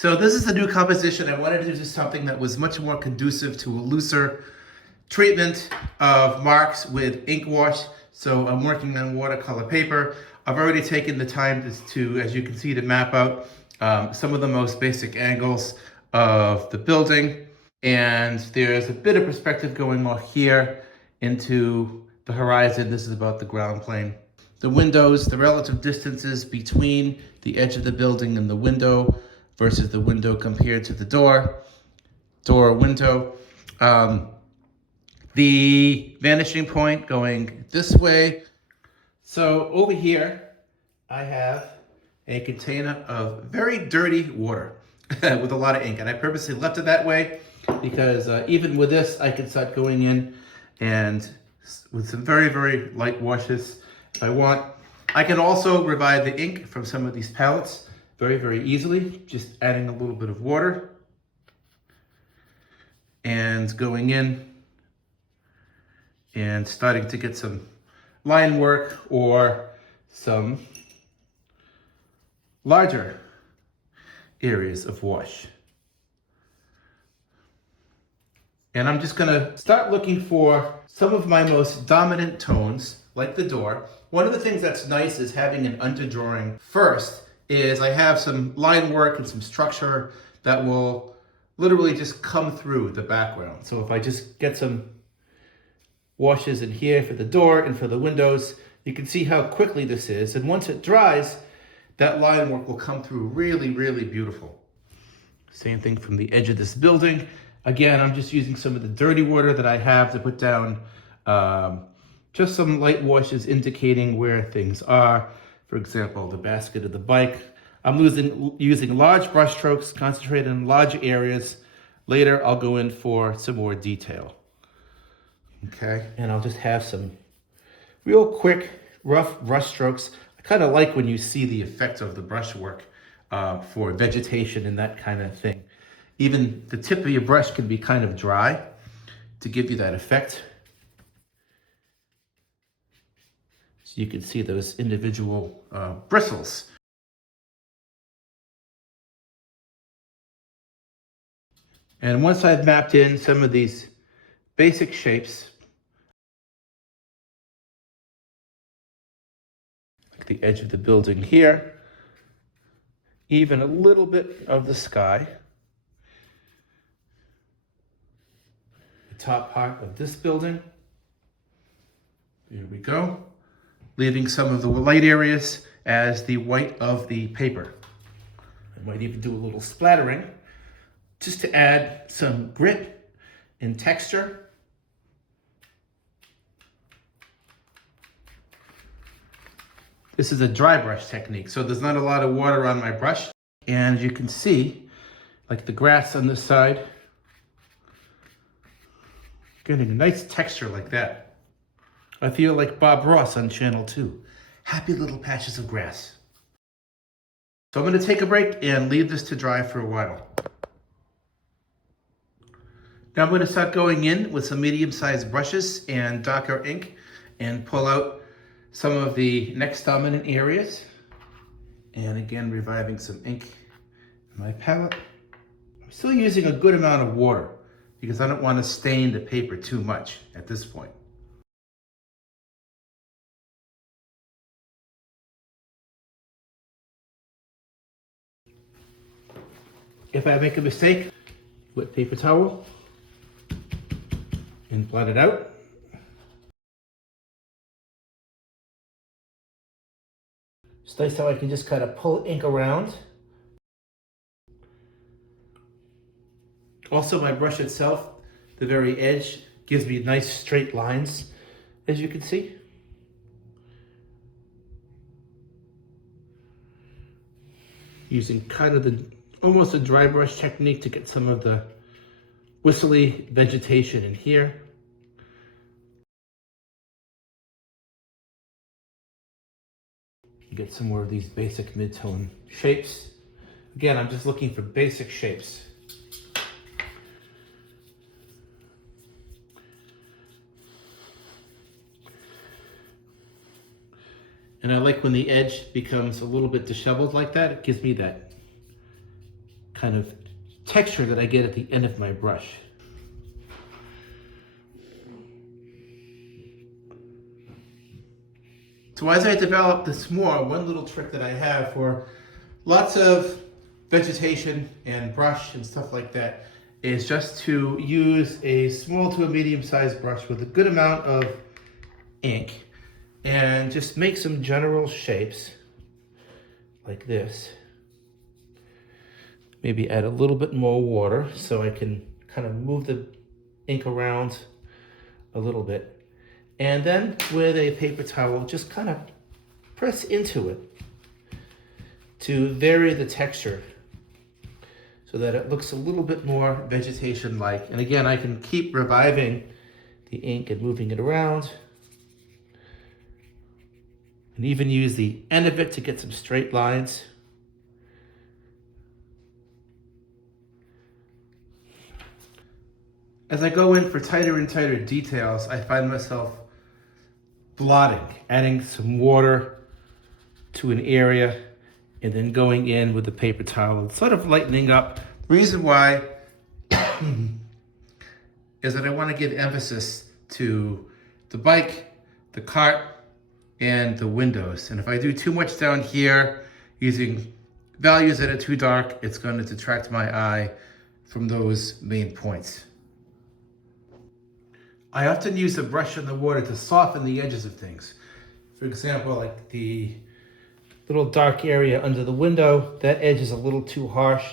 So this is a new composition. I wanted to do something that was much more conducive to a looser treatment of marks with ink wash. So I'm working on watercolor paper. I've already taken the time to as you can see, to map out some of the most basic angles of the building. And there's a bit of perspective going on here into the horizon. This is about the ground plane. The windows, the relative distances between the edge of the building and the window versus the window compared to the door, window. The vanishing point going this way. So over here, I have a container of very dirty water with a lot of ink. And I purposely left it that way because even with this, I can start going in and with some very, very light washes if I want. I can also revive the ink from some of these palettes very, very easily, just adding a little bit of water and going in and starting to get some line work or some larger areas of wash. And I'm just gonna start looking for some of my most dominant tones, like the door. One of the things that's nice is having an underdrawing first is I have some line work and some structure that will literally just come through the background. So if I just get some washes in here for the door and for the windows, you can see how quickly this is. And once it dries, that line work will come through really, really beautiful. Same thing from the edge of this building. Again, I'm just using some of the dirty water that I have to put down just some light washes indicating where things are. For example, the basket of the bike. I'm using large brush strokes, concentrated in large areas. Later, I'll go in for some more detail. Okay, and I'll just have some real quick, rough brush strokes. I kind of like when you see the effect of the brushwork for vegetation and that kind of thing. Even the tip of your brush can be kind of dry to give you that effect. So you can see those individual bristles. And once I've mapped in some of these basic shapes, like the edge of the building here, even a little bit of the sky, the top part of this building, there we go, leaving some of the light areas as the white of the paper. I might even do a little splattering just to add some grit and texture. This is a dry brush technique, so there's not a lot of water on my brush. And you can see, like the grass on this side, getting a nice texture like that. I feel like Bob Ross on Channel 2. Happy little patches of grass. So I'm gonna take a break and leave this to dry for a while. Now I'm going to start going in with some medium-sized brushes and darker ink and pull out some of the next dominant areas. And again, reviving some ink in my palette. I'm still using a good amount of water because I don't want to stain the paper too much at this point. If I make a mistake, wet paper towel and blot it out. It's nice how I can just kind of pull ink around. Also, my brush itself, the very edge, gives me nice straight lines, as you can see. Using kind of almost a dry brush technique to get some of the whistly vegetation in here. Get some more of these basic mid-tone shapes. Again, I'm just looking for basic shapes. And I like when the edge becomes a little bit disheveled like that. It gives me that kind of texture that I get at the end of my brush. So as I develop this more, one little trick that I have for lots of vegetation and brush and stuff like that is just to use a small to a medium-sized brush with a good amount of ink and just make some general shapes like this. Maybe add a little bit more water so I can kind of move the ink around a little bit. And then with a paper towel, just kind of press into it to vary the texture so that it looks a little bit more vegetation-like. And again, I can keep reviving the ink and moving it around. And even use the end of it to get some straight lines. As I go in for tighter and tighter details, I find myself blotting, adding some water to an area, and then going in with the paper towel, sort of lightening up. The reason why is that I want to give emphasis to the bike, the cart, and the windows. And if I do too much down here, using values that are too dark, it's going to detract my eye from those main points. I often use the brush and the water to soften the edges of things. For example, like the little dark area under the window, that edge is a little too harsh.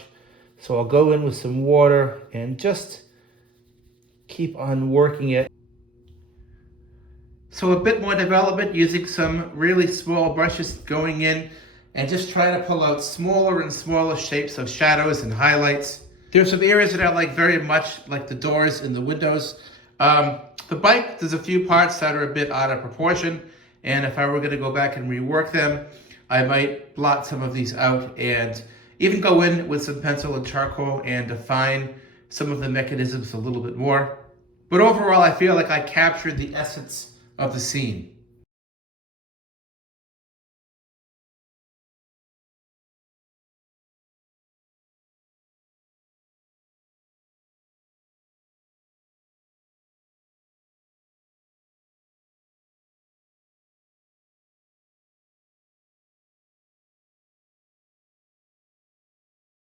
So I'll go in with some water and just keep on working it. So a bit more development using some really small brushes going in and just trying to pull out smaller and smaller shapes of shadows and highlights. There's some areas that I like very much, like the doors and the windows. The bike, there's a few parts that are a bit out of proportion, and if I were going to go back and rework them, I might blot some of these out and even go in with some pencil and charcoal and define some of the mechanisms a little bit more. But overall, I feel like I captured the essence of the scene.